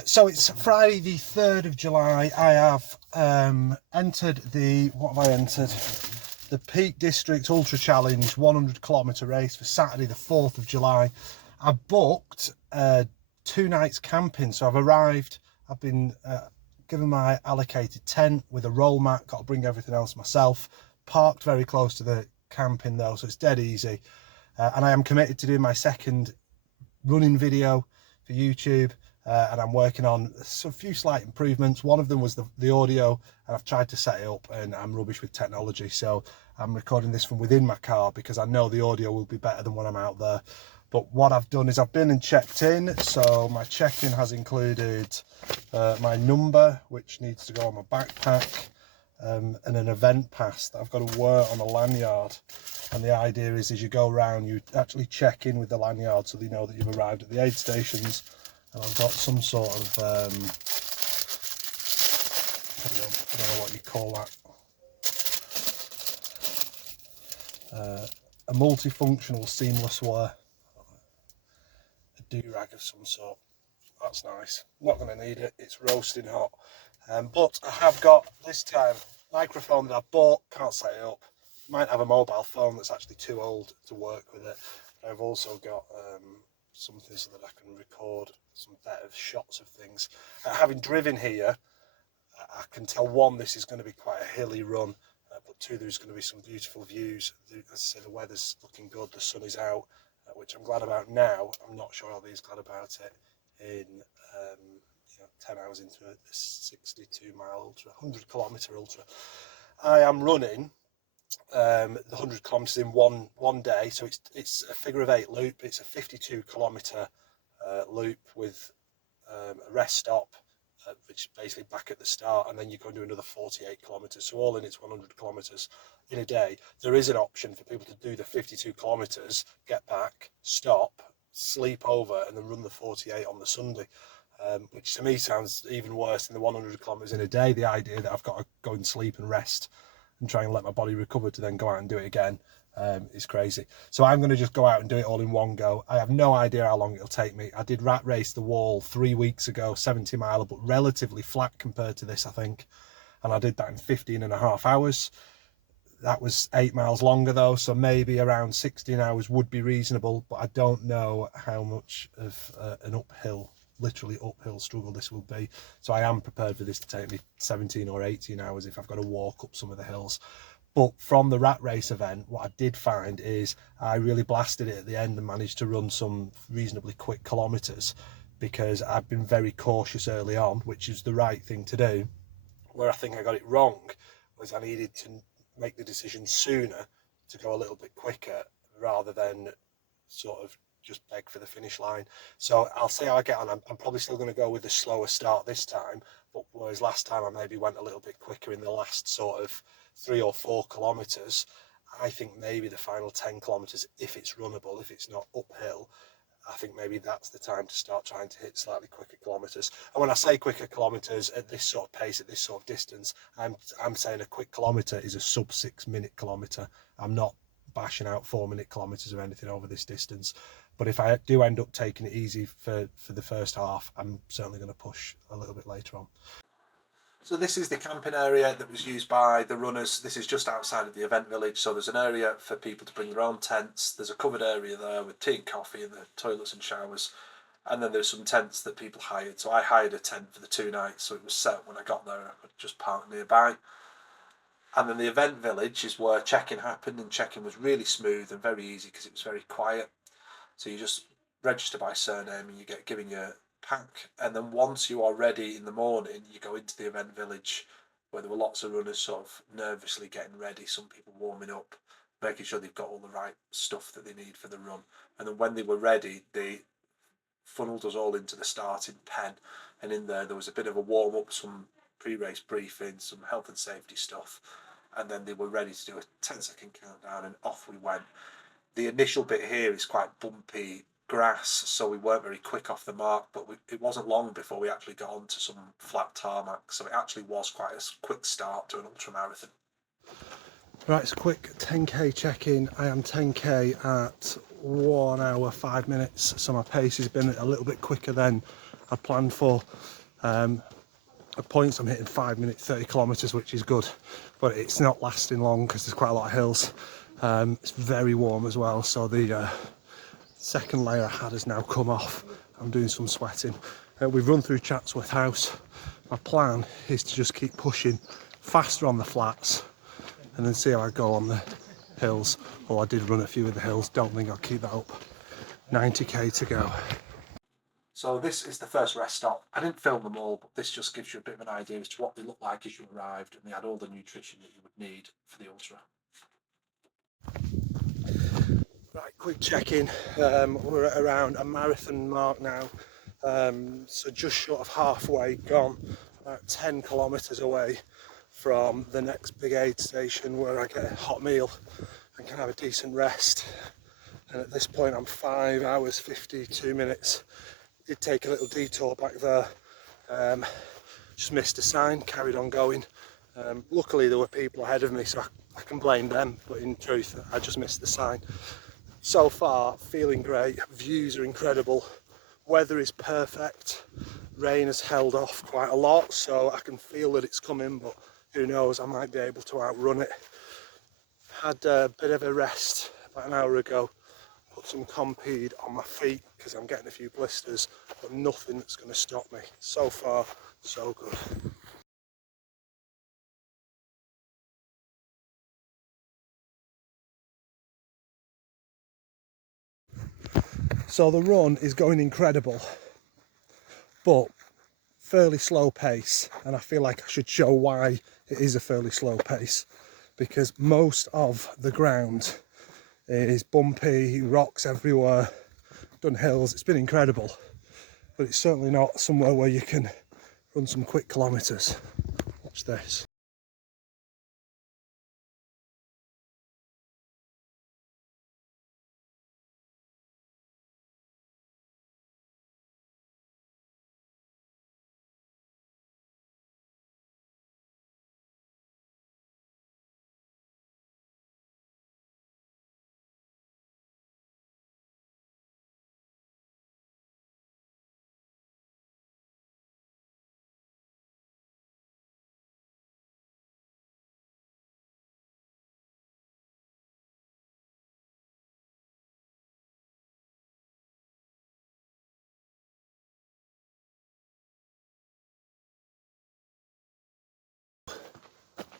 So it's Friday the 3rd of July. I have entered what have I entered? The Peak District Ultra Challenge 100 kilometre race for Saturday the 4th of July. I booked 2 nights camping, so I've arrived. I've been given my allocated tent with a roll mat, got to bring everything else myself. Parked very close to the camping though, so it's dead easy. And I am committed to doing my second running video for YouTube. And I'm working on a few slight improvements. One of them was the audio, and I've tried to set it up and I'm rubbish with technology, so I'm recording this from within my car because I know the audio will be better than when I'm out there. But what I've done is I've been and checked in, so my check-in has included my number, which needs to go on my backpack, and an event pass that I've got to wear on a lanyard. And the idea is as you go around, you actually check in with the lanyard so they know that you've arrived at the aid stations. And I've got some sort of, I don't know what you call that, a multifunctional seamless wear, a do-rag of some sort. That's nice. Not going to need it, it's roasting hot. But I have got, this time, microphone that I bought, can't set it up. Might have a mobile phone that's actually too old to work with it. I've also got something so that I can record some better shots of things. Having driven here, I can tell, one, this is going to be quite a hilly run, but two, there's going to be some beautiful views. As I say, the weather's looking good, the sun is out, which I'm glad about now. I'm not sure I'll be as glad about it in 10 hours into a 62-mile ultra, 100 kilometre ultra. I am running the 100 kilometres in one day, so it's a figure of 8 loop. It's a 52 kilometre loop with a rest stop, which is basically back at the start, and then you go and do another 48 kilometres. So all in, it's 100 kilometres in a day. There is an option for people to do the 52 kilometres, get back, stop, sleep over, and then run the 48 on the Sunday. Which to me sounds even worse than the 100 kilometres in a day. The idea that I've got to go and sleep and rest and try and let my body recover to then go out and do it again is crazy. So I'm going to just go out and do it all in one go. I have no idea how long it'll take me. I did rat race the wall 3 weeks ago, 70 mile, but relatively flat compared to this, I think. And I did that in 15.5 hours. That was 8 miles longer though, so maybe around 16 hours would be reasonable, but I don't know how much of an literally uphill struggle this will be. So I am prepared for this to take me 17 or 18 hours if I've got to walk up some of the hills. But from the rat race event, what I did find is I really blasted it at the end and managed to run some reasonably quick kilometres because I've been very cautious early on, which is the right thing to do. Where I think I got it wrong was I needed to make the decision sooner to go a little bit quicker rather than sort of just beg for the finish line. So I'll see how I get on. I'm probably still going to go with a slower start this time, but whereas last time I maybe went a little bit quicker in the last sort of 3 or 4 kilometres, I think maybe the final 10 kilometres, if it's runnable, if it's not uphill, I think maybe that's the time to start trying to hit slightly quicker kilometres. And when I say quicker kilometres at this sort of pace, at this sort of distance, I'm saying a quick kilometre is a sub 6 minute kilometre. I'm not bashing out 4 minute kilometres or anything over this distance. But if I do end up taking it easy for the first half, I'm certainly going to push a little bit later on. So this is the camping area that was used by the runners. This is just outside of the event village. So there's an area for people to bring their own tents. There's a covered area there with tea and coffee and the toilets and showers. And then there's some tents that people hired. So I hired a tent for the 2 nights. So it was set when I got there. I could just park nearby. And then the event village is where check-in happened. And check-in was really smooth and very easy because it was very quiet. So you just register by surname and you get given your pack, and then once you are ready in the morning, you go into the event village where there were lots of runners sort of nervously getting ready, some people warming up, making sure they've got all the right stuff that they need for the run. And then when they were ready, they funneled us all into the starting pen, and in there was a bit of a warm-up, some pre-race briefing, some health and safety stuff, and then they were ready to do a 10-second countdown, and off we went. The initial bit here is quite bumpy grass, so we weren't very quick off the mark, but it wasn't long before we actually got onto some flat tarmac, so it actually was quite a quick start to an ultramarathon. Right, it's a quick 10k check-in. I am 10k at 1 hour 5 minutes, so my pace has been a little bit quicker than I planned for. At points I'm hitting 5 minutes 30 kilometers, which is good, but it's not lasting long because there's quite a lot of hills. It's very warm as well, so the second layer I had has now come off. I'm doing some sweating. We've run through Chatsworth House. My plan is to just keep pushing faster on the flats and then see how I go on the hills. Well, I did run a few of the hills, don't think I'll keep that up. 90k to go. So this is the first rest stop. I didn't film them all, but this just gives you a bit of an idea as to what they look like as you arrived, and they had all the nutrition that you would need for the ultra. Right, quick check-in. We're at around a marathon mark now, so just short of halfway gone, about 10 kilometres away from the next big aid station where I get a hot meal and can have a decent rest. And at this point I'm 5 hours 52 minutes. Did take a little detour back there, just missed a sign, carried on going. Luckily there were people ahead of me, so I can blame them, but in truth I just missed the sign. So far feeling great, views are incredible, weather is perfect, rain has held off quite a lot, so I can feel that it's coming, but who knows, I might be able to outrun it. Had a bit of a rest about an hour ago, put some Compeed on my feet because I'm getting a few blisters, but nothing that's going to stop me. So far, so good. So the run is going incredible, but fairly slow pace, and I feel like I should show why it is a fairly slow pace, because most of the ground is bumpy, rocks everywhere, done hills. It's been incredible, but it's certainly not somewhere where you can run some quick kilometres. Watch this.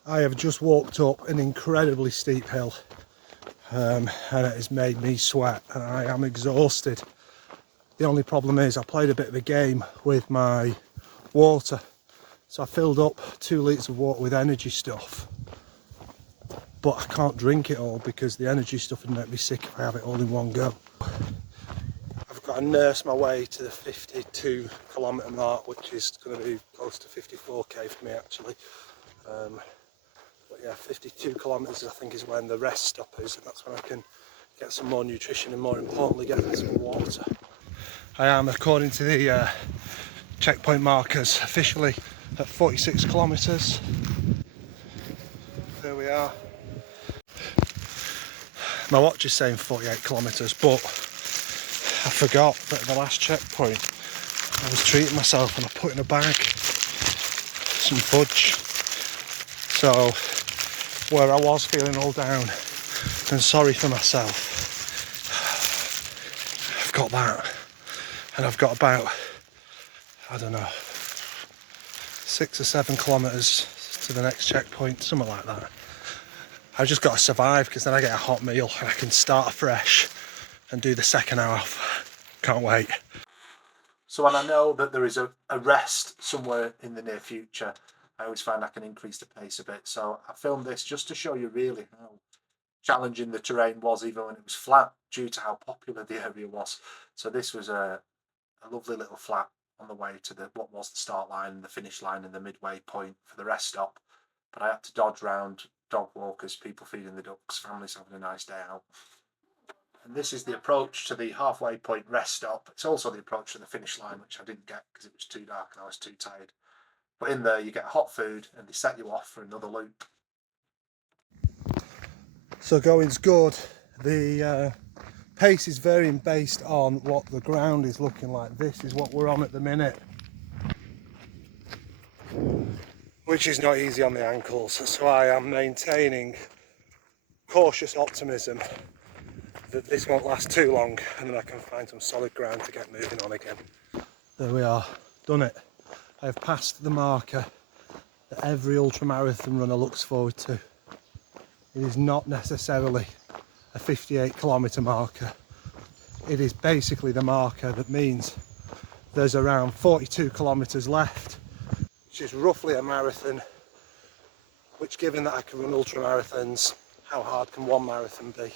I have just walked up an incredibly steep hill, and it has made me sweat and I am exhausted. The only problem is I played a bit of a game with my water, so I filled up 2 litres of water with energy stuff, but I can't drink it all because the energy stuff would make me sick if I have it all in one go. I've got to nurse my way to the 52 kilometre mark, which is going to be close to 54k for me actually. But yeah, 52 kilometres I think is when the rest stop is, and that's when I can get some more nutrition and more importantly get some water. I am, according to the checkpoint markers, officially at 46 kilometres. There we are. My watch is saying 48 kilometres, but I forgot that at the last checkpoint I was treating myself and I put in a bag some fudge. So where I was feeling all down and sorry for myself, I've got that, and I've got about, I don't know, 6 or 7 kilometres to the next checkpoint, something like that. I've just got to survive, because then I get a hot meal and I can start afresh and do the second hour off. Can't wait. So when I know that there is a rest somewhere in the near future, I always find I can increase the pace a bit. So I filmed this just to show you really how challenging the terrain was, even when it was flat, due to how popular the area was. So this was a lovely little flat on the way to what was the start line and the finish line and the midway point for the rest stop. But I had to dodge around dog walkers, people feeding the ducks, families having a nice day out. And this is the approach to the halfway point rest stop. It's also the approach to the finish line, which I didn't get because it was too dark and I was too tired. But in there you get hot food and they set you off for another loop. So going's good. The Pace is varying based on what the ground is looking like. This is what we're on at the minute, which is not easy on the ankles, so I am maintaining cautious optimism that this won't last too long and then I can find some solid ground to get moving on again. There we are, done it. I have passed the marker that every ultramarathon runner looks forward to. It is not necessarily a 58-kilometre marker. It is basically the marker that means there's around 42 kilometres left, which is roughly a marathon, which, given that I can run ultramarathons, how hard can one marathon be?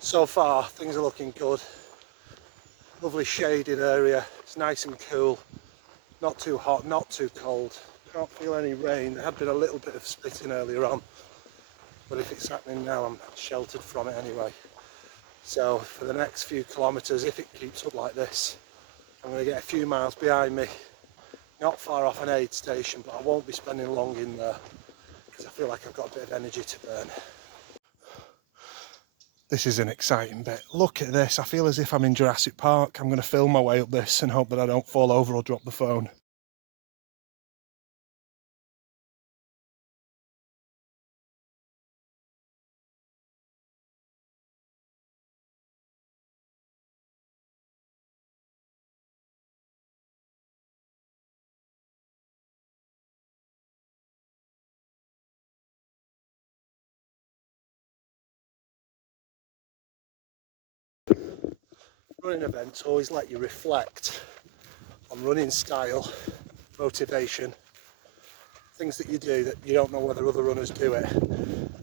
So far, things are looking good. Lovely shaded area, it's nice and cool, not too hot, not too cold. Can't feel any rain. There had been a little bit of splitting earlier on, but if it's happening now, I'm sheltered from it anyway. So for the next few kilometres, if it keeps up like this, I'm going to get a few miles behind me, not far off an aid station, but I won't be spending long in there because I feel like I've got a bit of energy to burn. This is an exciting bit. Look at this. I feel as if I'm in Jurassic Park. I'm going to film my way up this and hope that I don't fall over or drop the phone. Running events always let you reflect on running style, motivation, things that you do that you don't know whether other runners do it.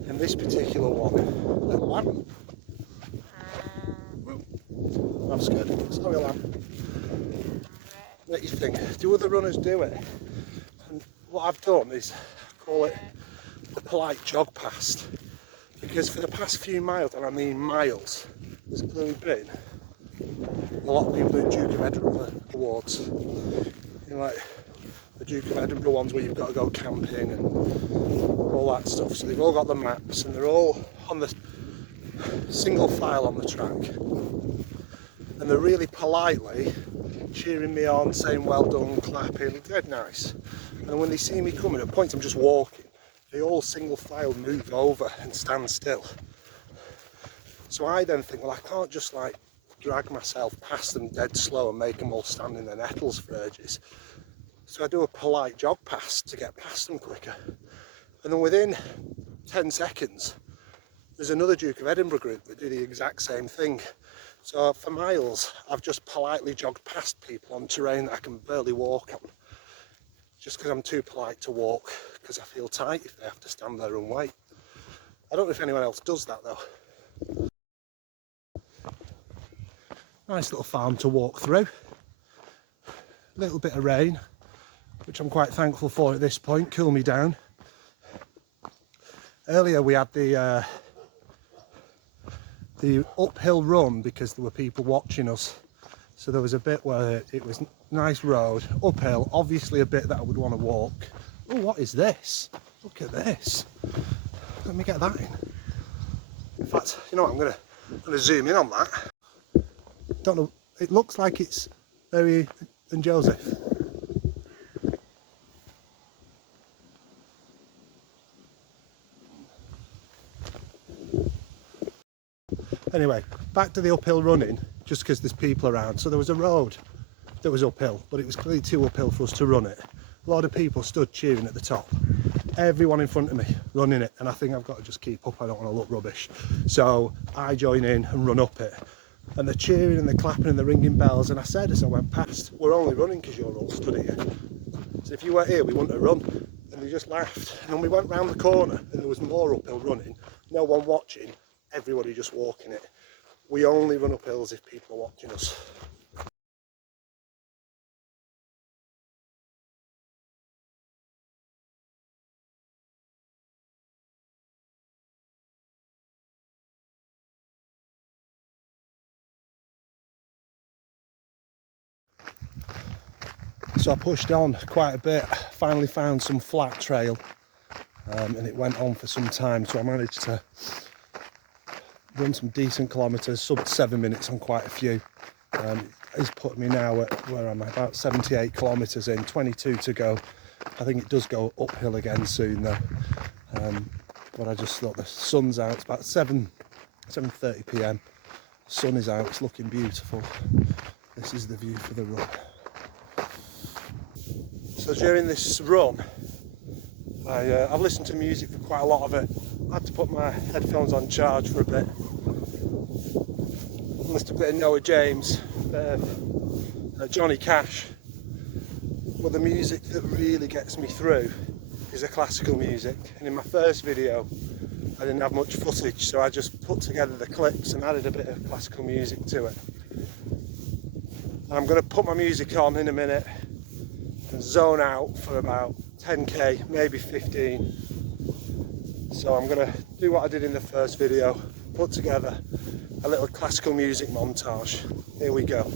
In this particular one, little lamb. I'm scared. Sorry, lamb. Let you think, do other runners do it? And what I've done is call it the polite jog past, because for the past few miles, and I mean miles, there's clearly been a lot of people doing Duke of Edinburgh awards. You know, like the Duke of Edinburgh ones where you've got to go camping and all that stuff. So they've all got the maps and they're all on the single file on the track. And they're really politely cheering me on, saying well done, clapping, dead nice. And when they see me coming, at points I'm just walking, they all single file move over and stand still. So I then think, well, I can't just like drag myself past them dead slow and make them all stand in their nettles for ages. So I do a polite jog past to get past them quicker. And then within 10 seconds, there's another Duke of Edinburgh group that do the exact same thing. So for miles, I've just politely jogged past people on terrain that I can barely walk on, just because I'm too polite to walk, because I feel tight if they have to stand there and wait. I don't know if anyone else does that though. Nice little farm to walk through. A little bit of rain, which I'm quite thankful for at this point, cool me down. Earlier we had the uphill run because there were people watching us. So there was a bit where it was nice road, uphill, obviously a bit that I would want to walk. Oh, what is this? Look at this. Let me get that in. In fact, you know what, I'm gonna zoom in on that. Don't know, it looks like it's Mary and Joseph. Anyway, back to the uphill running, just because there's people around. So there was a road that was uphill, but it was clearly too uphill for us to run it. A lot of people stood cheering at the top. Everyone in front of me running it, and I think I've got to just keep up, I don't want to look rubbish. So I join in and run up it. And they're cheering and they're clapping and they're ringing bells, and I said as I went past, we're only running because you're all stood here. So if you weren't here, we wouldn't have run. And they just laughed. And then we went round the corner and there was more uphill running, no one watching, everybody just walking it. We only run up hills if people are watching us. So I pushed on quite a bit, finally found some flat trail, and it went on for some time, so I managed to run some decent kilometres, sub 7 minutes on quite a few. It's put me now at where I'm about 78 kilometres in, 22 to go. I think it does go uphill again soon though. But I just thought the sun's out. It's about 7:30 p.m. Sun is out. It's looking beautiful. This is the view for the run. So during this run, I've listened to music for quite a lot of it. I had to put my headphones on charge for a bit. Listened to a bit of Noah James, Johnny Cash. But the music that really gets me through is the classical music. And in my first video, I didn't have much footage, so I just put together the clips and added a bit of classical music to it. And I'm going to put my music on in a minute and zone out for about 10k, maybe 15. So I'm going to do what I did in the first video, put together a little classical music montage. Here we go.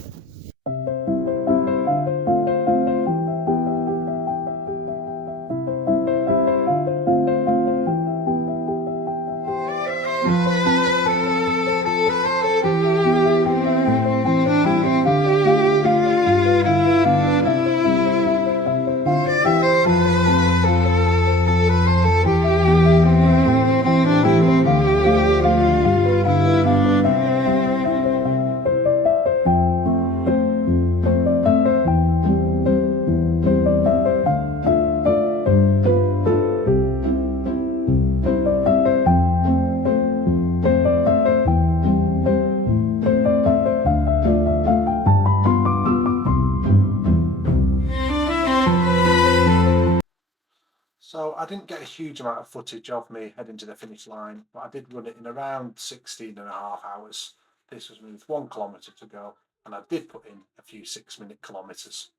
So I didn't get a huge amount of footage of me heading to the finish line, but I did run it in around 16.5 hours. This was with 1 kilometre to go, and I did put in a few 6-minute kilometres.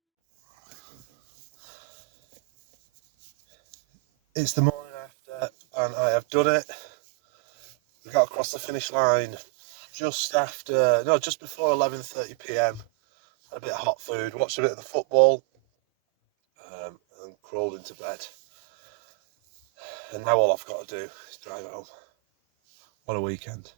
It's the morning after, and I have done it. We got across the finish line just before 11:30 p.m. Had a bit of hot food, watched a bit of the football, and crawled into bed. And now all I've got to do is drive home. What a weekend.